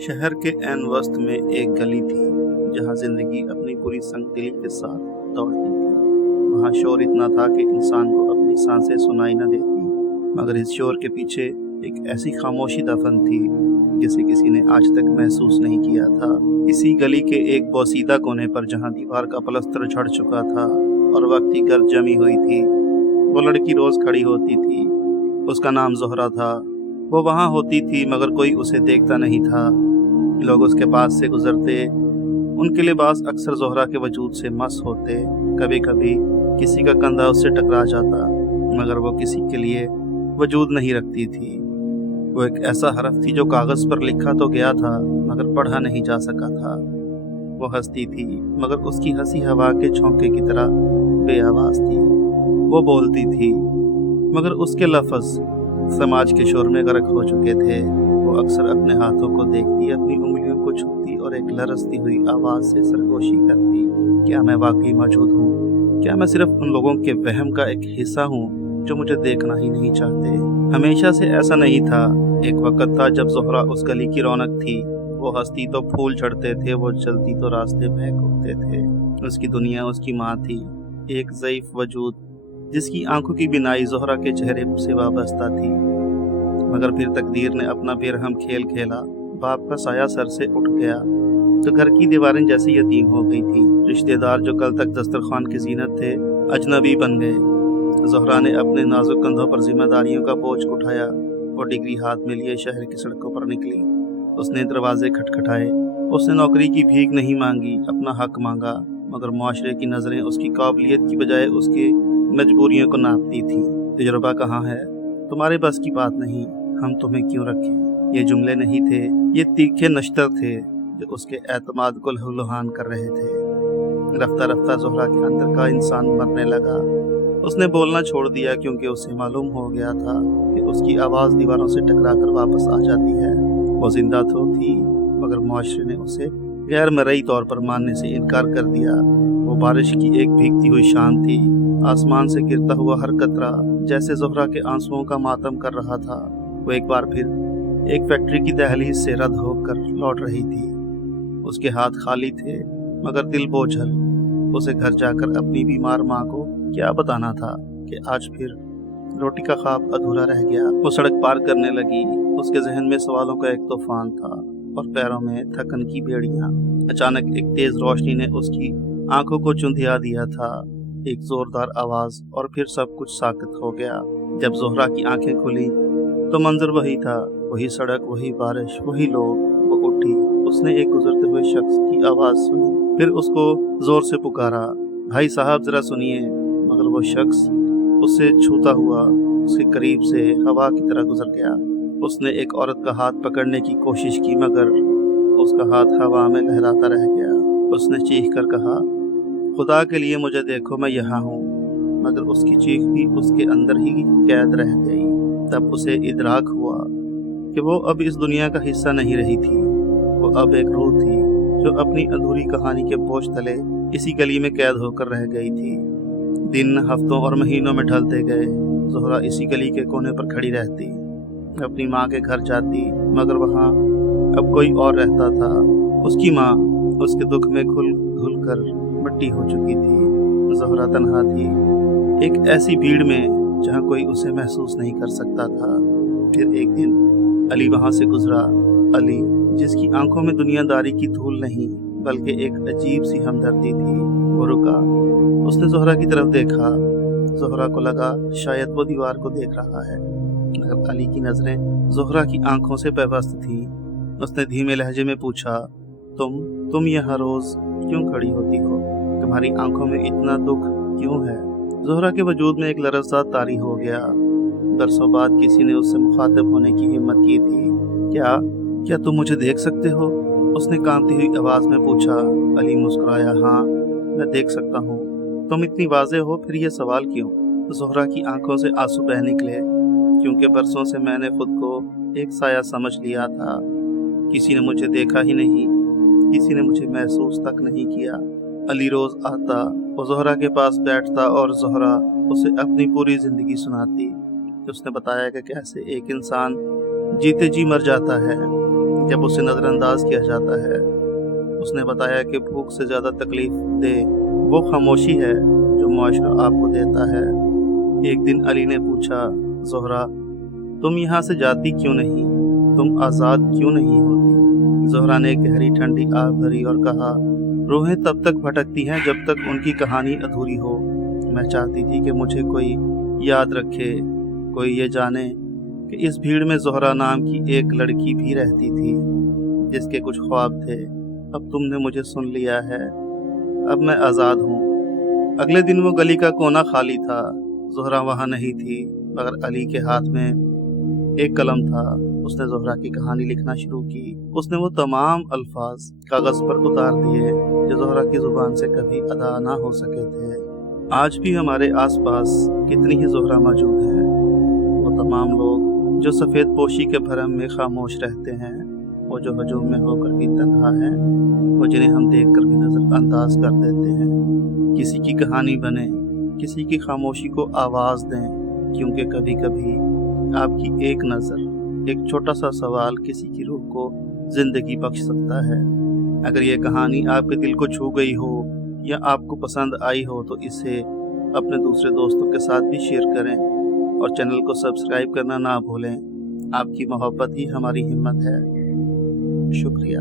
शहर के ऐन वस्त में एक गली थी जहाँ जिंदगी अपनी पूरी संगदिली के साथ दौड़ती थी। वहाँ शोर इतना था कि इंसान को अपनी सांसें सुनाई न देती, मगर इस शोर के पीछे एक ऐसी खामोशी दफन थी जिसे किसी ने आज तक महसूस नहीं किया था। इसी गली के एक बोसीदा कोने पर जहाँ दीवार का पलस्तर झड़ चुका था और वक्त की गर्द जमी हुई थी, वो लड़की रोज खड़ी होती थी। उसका नाम ज़ोहरा था। वो वहाँ होती थी मगर कोई उसे देखता नहीं था। लोग उसके पास से गुजरते, उनके लिबास अक्सर ज़ोहरा के वजूद से मस होते। कभी कभी किसी का कंधा उससे टकरा जाता, मगर वो किसी के लिए वजूद नहीं रखती थी। वो एक ऐसा हरफ थी जो कागज़ पर लिखा तो गया था मगर पढ़ा नहीं जा सका था। वो हंसती थी मगर उसकी हंसी हवा के झोंके की तरह बेआवाज़ थी। वो बोलती थी मगर उसके लफ्ज़ समाज के शोर में गर्क हो चुके थे। वो अक्सर अपने हाथों को देखती, अपनी उंगलियों को छूती और एक लरसती हुई आवाज़ से सरगोशी करती। क्या मैं वाकई मौजूद हूँ? क्या मैं सिर्फ उन लोगों के वहम का एक हिस्सा हूँ जो मुझे देखना ही नहीं चाहते? हमेशा से ऐसा नहीं था। एक वक्त था जब ज़ोहरा उस गली की रौनक थी। वो हंसती तो फूल झड़ते थे, वो चलती तो रास्ते महक उठते थे। उसकी दुनिया उसकी माँ थी, एक ज़ईफ वजूद जिसकी आंखों की बिनाई ज़ोहरा के चेहरे से वाबस्ता थी। मगर फिर तकदीर ने अपना बेरहम खेल खेला। बाप का साया सर से उठ गया तो घर की दीवारें जैसी यतीम हो गई थी। रिश्तेदार जो कल तक दस्तरखान की जीनत थे, अजनबी बन गए। ज़ोहरा ने अपने नाजुक कंधों पर जिम्मेदारियों का बोझ उठाया और डिग्री हाथ में लिए शहर की सड़कों पर निकली। उसने दरवाजे खटखटाए। उसने नौकरी की भीख नहीं मांगी, अपना हक मांगा। मगर मुआशरे की नज़रें उसकी काबिलियत की बजाय उसके मजबूरियों को नापती थी। तजुर्बा कहाँ है? तुम्हारे बस की बात नहीं, हम तुम्हें क्यों रखें? ये जुमले नहीं थे, ये तीखे नश्तर थे जो उसके एतमाद को लहूलुहान कर रहे थे। रफ्ता रफ्ता ज़ोहरा के अंदर का इंसान मरने लगा। उसने बोलना छोड़ दिया क्योंकि उसे मालूम हो गया था कि उसकी आवाज़ दीवारों से टकराकर वापस आ जाती है। वो जिंदा तो थी मगर मुआशरे ने उसे गैर मरई तौर पर मानने से इनकार कर दिया। वो बारिश की एक भीगती हुई शान थी। आसमान से गिरता हुआ हर कतरा जैसे ज़ोहरा के आंसुओं का मातम कर रहा था। वो एक बार फिर एक फैक्ट्री की दहलीज से रद्द होकर लौट रही थी। उसके हाथ खाली थे मगर दिल बोझल। उसे घर जाकर अपनी बीमार माँ को क्या बताना था कि आज फिर रोटी का ख्वाब अधूरा रह गया। वो सड़क पार करने लगी। उसके जहन में सवालों का एक तूफान था और पैरों में थकन की बेड़ियां। अचानक एक तेज रोशनी ने उसकी आंखों को चुंधिया दिया था। एक जोरदार आवाज और फिर सब कुछ साकित हो गया। जब ज़ोहरा की आंखें खुली तो मंजर वही था, वही सड़क, वही बारिश, वही लोग। वो उठी। उसने एक गुजरते हुए शख्स की आवाज सुनी, फिर उसको जोर से पुकारा, भाई साहब जरा सुनिए। मगर वो शख्स उससे छूता हुआ उसके करीब से हवा की तरह गुजर गया। उसने एक औरत का हाथ पकड़ने की कोशिश की मगर उसका हाथ हवा में लहराता रह गया। उसने चीख कर कहा, खुदा के लिए मुझे देखो, मैं यहाँ हूँ। मगर उसकी चीख भी उसके अंदर ही कैद रह गई। तब उसे इदराक हुआ कि वो अब इस दुनिया का हिस्सा नहीं रही थी। वो अब एक रूह थी जो अपनी अधूरी कहानी के बोझ तले इसी गली में कैद होकर रह गई थी। दिन हफ्तों और महीनों में ढलते गए। ज़ोहरा इसी गली के कोने पर खड़ी रहती, अपनी माँ के घर जाती, मगर वहाँ अब कोई और रहता था। उसकी माँ उसके दुख में घुल घुल कर मिट्टी हो चुकी थी। ज़ोहरा तन्हा थी, एक ऐसी भीड़ में जहाँ कोई उसे महसूस नहीं कर सकता था। फिर एक दिन अली वहाँ से गुजरा। अली जिसकी आंखों में दुनियादारी की धूल नहीं बल्कि एक अजीब सी हमदर्दी थी। वो रुका। उसने ज़ोहरा की तरफ देखा। ज़ोहरा को लगा शायद वो दीवार को देख रहा है, मगर अली की नज़रें ज़ोहरा की आंखों से पेवस्त थीं। उसने धीमे लहजे में पूछा, तुम यहाँ रोज़ क्यों खड़ी होती हो? तुम्हारी आंखों में इतना दुख क्यों है? ज़ोहरा के वजूद में एक लरज़ा तारी हो गया। बरसों बाद किसी ने उससे मुखातिब होने की हिम्मत की थी। क्या तुम मुझे देख सकते हो? उसने कांपती हुई आवाज़ में पूछा। अली मुस्कुराया, हाँ मैं देख सकता हूँ। तुम इतनी वाज़ेह हो, फिर ये सवाल क्यों? ज़ोहरा की आंखों से आंसू बह निकले। क्योंकि बरसों से मैंने खुद को एक साया समझ लिया था। किसी ने मुझे देखा ही नहीं, किसी ने मुझे महसूस तक नहीं किया। अली रोज़ आता, वो ज़ोहरा के पास बैठता और ज़ोहरा उसे अपनी पूरी ज़िंदगी सुनाती। उसने बताया कि कैसे एक इंसान जीते जी मर जाता है, जब उसे नज़रअंदाज किया जाता है। उसने बताया कि भूख से ज़्यादा तकलीफ दे वो खामोशी है जो मुआशरा आपको देता है। एक दिन अली ने पूछा, ज़ोहरा तुम यहाँ से जाती क्यों नहीं, तुम आज़ाद क्यों नहीं होती? ज़ोहरा ने गहरी ठंडी आह भरी और कहा, रूहें तब तक भटकती हैं जब तक उनकी कहानी अधूरी हो। मैं चाहती थी कि मुझे कोई याद रखे, कोई ये जाने कि इस भीड़ में ज़ोहरा नाम की एक लड़की भी रहती थी जिसके कुछ ख्वाब थे। अब तुमने मुझे सुन लिया है, अब मैं आज़ाद हूँ। अगले दिन वो गली का कोना खाली था। ज़ोहरा वहाँ नहीं थी, मगर अली के हाथ में एक कलम था। उसने ज़ोहरा की कहानी लिखना शुरू की। उसने वो तमाम अल्फाज कागज़ पर उतार दिए जो ज़ोहरा की ज़ुबान से कभी अदा ना हो सके थे। आज भी हमारे आसपास कितनी ही ज़ोहरा मौजूद हैं। वो तमाम लोग जो सफ़ेद पोशी के भरम में खामोश रहते हैं, वो जो हजूम में होकर भी तन्हा हैं, वो जिन्हें हम देख कर भी नज़रअंदाज कर देते हैं। किसी की कहानी बने, किसी की खामोशी को आवाज़ दें, क्योंकि कभी कभी आपकी एक नज़र, एक छोटा सा सवाल किसी की रूह को ज़िंदगी बख्श सकता है। अगर ये कहानी आपके दिल को छू गई हो या आपको पसंद आई हो तो इसे अपने दूसरे दोस्तों के साथ भी शेयर करें और चैनल को सब्सक्राइब करना ना भूलें। आपकी मोहब्बत ही हमारी हिम्मत है। शुक्रिया।